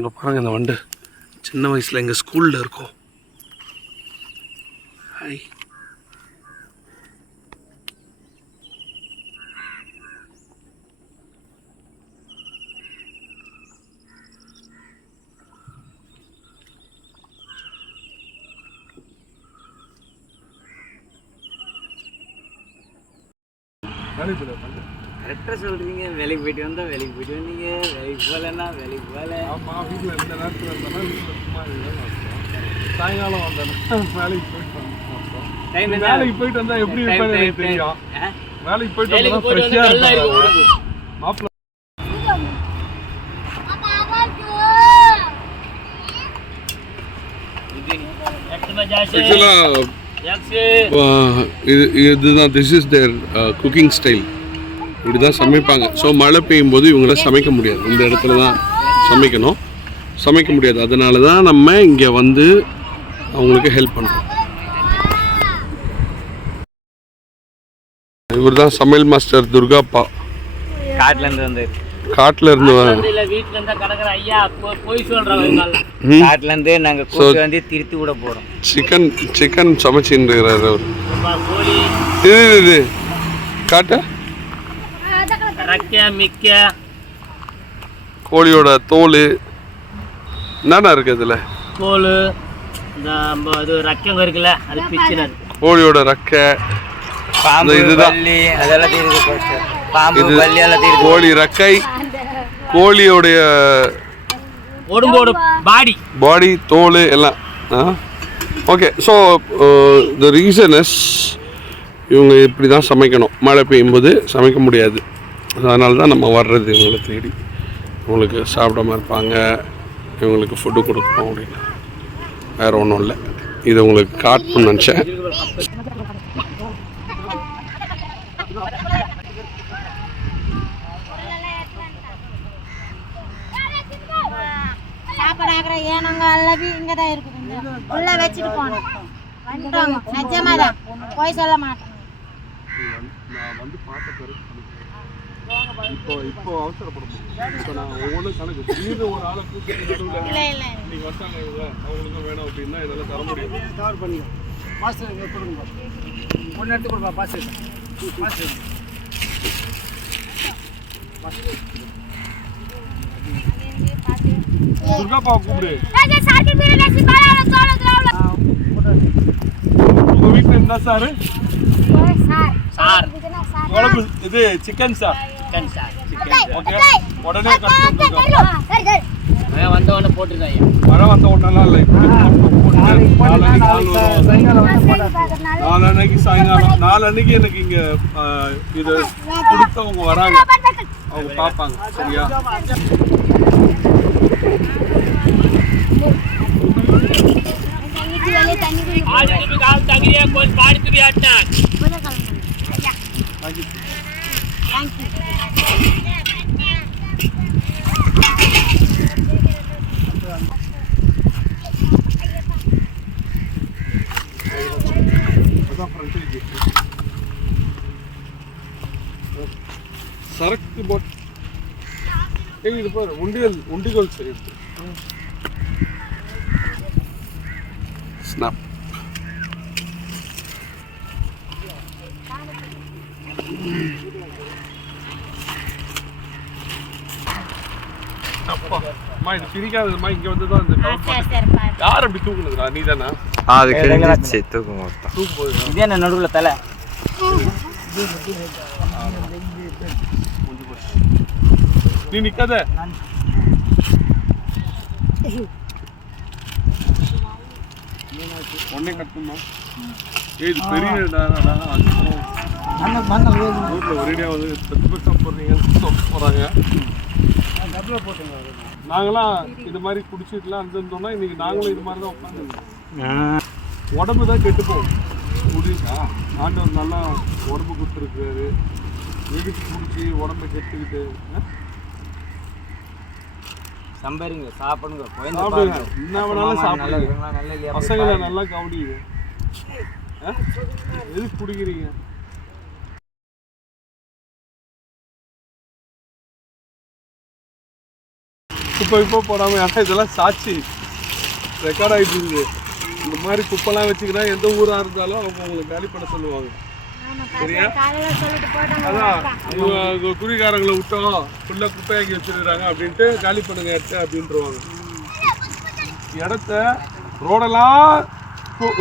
இங்கே பாருங்க இந்த வண்டு சின்ன வயசில் எங்கள் ஸ்கூலில் இருக்கோம். ஹாய். கரெக்டாக சொல்கிறீங்க. வேலைக்கு போயிட்டு வந்தால் வேலைக்கு போயிட்டு வந்தீங்க, வேலைக்கு போகலன்னா வேலைக்கு போகல. ஆமாம், வீட்டில் இந்த நேரத்தில் இருந்தேன்னா வீட்டில் சும்மா இல்லைன்னு அர்த்தம். சாயங்காலம் வந்தேன்னா வேலைக்கு போயிட்டு வந்தேன். வேலைக்கு போயிட்டு வந்தால் எப்படி இருப்பேன்னு எனக்கு தெரியும். வேலைக்கு போயிட்டு வந்தால் ஃப்ரெஷ்ஷாக இருக்கும் மாப்பிள்ள. இதுதான் this is their cooking style. இப்படி தான் சமைப்பாங்க. ஸோ மழை பெய்யும் போது இவங்களாம் சமைக்க முடியாது, இந்த இடத்துல தான் சமைக்கணும். சமைக்க முடியாது, அதனால தான் நம்ம இங்கே வந்து அவங்களுக்கு ஹெல்ப் பண்ணுறோம். இவர் தான் சமையல் மாஸ்டர் துர்காப்பா. காட்டிலேருந்து வந்து காட்டிலேருந்து காட்டிலேருந்து நாங்கள் கூட்டு வந்து திருத்தி விட போகிறோம். சிக்கன் சமைச்சின்னு இருக்கிறார் அவர். இது காட்ட கோழியோட தோல் என்னென்ன இருக்கு அதில்? தோல், இந்த ரக்கம் இருக்குல்ல, அது பிச்சினது. கோழியோட ரக்கை, இதுதான் கோழி ரக்கை, கோழியோடைய பாடி, தோல் எல்லாம். Okay. So the reason is இவங்க இப்படி தான் சமைக்கணும். மழை பெய்யும்போது சமைக்க முடியாது, அதனால தான் நம்ம வர்றது இவங்களை தேடி. இவங்களுக்கு சாப்பிடாம இருப்பாங்க, இவங்களுக்கு ஃபுட்டு கொடுக்கணும் அப்படின்னு. வேறு ஒன்றும் இல்லை. இது உங்களுக்கு காட்டணும்னு நினச்சேன். ஏனங்க அல்லவி இங்கே தான் இருக்குது, உள்ளே வச்சுட்டு போனோம். வந்துட்டோங்க, நிஜமாக தான், போய் சொல்ல மாட்டோம். நான் வந்து பார்த்த பிறகு இப்போ அவசரப்படும். இப்போ நான் ஒவ்வொன்றும் கணக்கு திடீர்னு ஒரு ஆளை கூப்பிட்டு நீங்கள் வந்தாங்க இவங்க அவங்களுக்கும் வேணும் அப்படின்னா இதெல்லாம் தர முடியும். கவர் பண்ணி பாஸ் கொடுங்க, ஒன்று எடுத்து கொடுப்பா. பாஸ் துர்காப்பா கூப்பிடு. உங்கள் வீட்டில் என்ன சார்? குழம்பு இது சிக்கன் சார். ஓகே, உடனே வந்த உடனே போட்டுருந்தாங்க. மழை வந்த உடனேலாம் இல்லை, நாலன்னைக்கு சாயங்காலம் 4 அன்னைக்கு எனக்கு இங்கே இது கொடுத்தவங்க வராங்க, அவங்க பார்ப்பாங்க. சரியா? சரக்கு போட் இது பாரு, உண்டிகள் சரி. ஸ்னாப் அம்மா, இது பிரிக்காததுமா. இங்க வந்து தான் இந்த யார் அப்படி தூக்குனதுடா? நீ தானா? அது கிழிஞ்சிச்சு தூக்கு மொத்தம். தூக்கு போகுது. இது என்ன நடுவில் தலை நீ நிக்காத. உடனே கட்டுமா? ஏய் இது பெரிய ரோட்ல ஒரேடியா வந்து 10% போடுறீங்கன்னு போறாங்க. நாங்களாம் இது மாதிரி குடிச்சிட்டுலாம் இருந்தோம்னா இன்னைக்கு நாங்களும் இது மாதிரி தான் உட்காந்துருக்கோம். உடம்பு தான் கெட்டு போகும். குடிக்கா ஆண்டவர் நல்லா உடம்பு கொடுத்துருக்காரு. எதுக்கு குடிச்சு உடம்பை கெட்டுக்கிட்டு சம்பாரிங்க சாப்பிடுங்க சாப்பிடுங்க. என்ன வேணாலும் சாப்பிடுங்க. பசங்களை நல்லா கவனிங்க. எதுக்கு குடிக்கிறீங்க? குப்பை போடாம ஏன்னா இதெல்லாம் சாட்சி ரெக்கார்ட் ஆகிட்டு இருக்குது. இந்த மாதிரி குப்பைலாம் வச்சுக்கினா எந்த ஊராக இருந்தாலும் அவங்க உங்களை காலி பண்ண சொல்லுவாங்க. சரியா? அதான் இவங்க குறிகாரங்களை விட்டோம் ஃபுல்லாக குப்பையாக்கி வச்சுருக்காங்க அப்படின்ட்டு காலி பண்ணுங்க இடத்த அப்படின்றவாங்க. இடத்த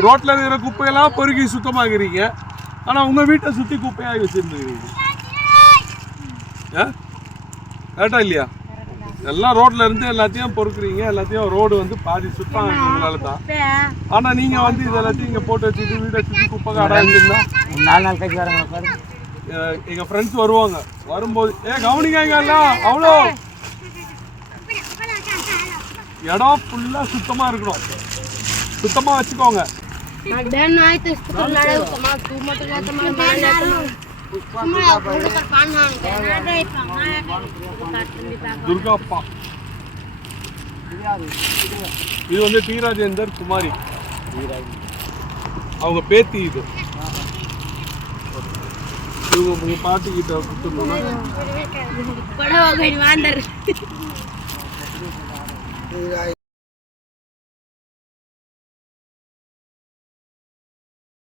ரோட்டில் இருக்கிற குப்பையெல்லாம் பொறுக்கி சுத்தமாகிறீங்க. ஆனால் உங்கள் வீட்டை சுற்றி குப்பையாகி வச்சுருந்துக்கிறீங்க. கரெக்டா இல்லையா? எல்லாம் ரோட்ல இருந்து எல்லாத்தையும் பொறுக்குறீங்க. எல்லாத்தையும் ரோடு வந்து பாதி சுத்தம் உங்களால தான். ஆனா நீங்க வந்து இது எல்லாத்தையும் இங்க போட்டு வச்சுட்டு வீடை சுற்றி குப்பை காடா இருந்துன்னா 4 நாள் கழிச்சு வராங்க பாரு. எங்க ஃப்ரெண்ட்ஸ் வருவாங்க. வரும்போது கவனிங்க எல்லாம் அவ்வளோ இடம் ஃபுல்லா சுத்தமா இருக்கணும். சுத்தமா வச்சுக்கோங்க. துர்கா அப்பா இது வந்து டி ராஜேந்தர் குமாரி அவங்க பேத்தி. இது இவங்க உங்க பாட்டி கிட்ட கொடுத்துருந்தோம்னா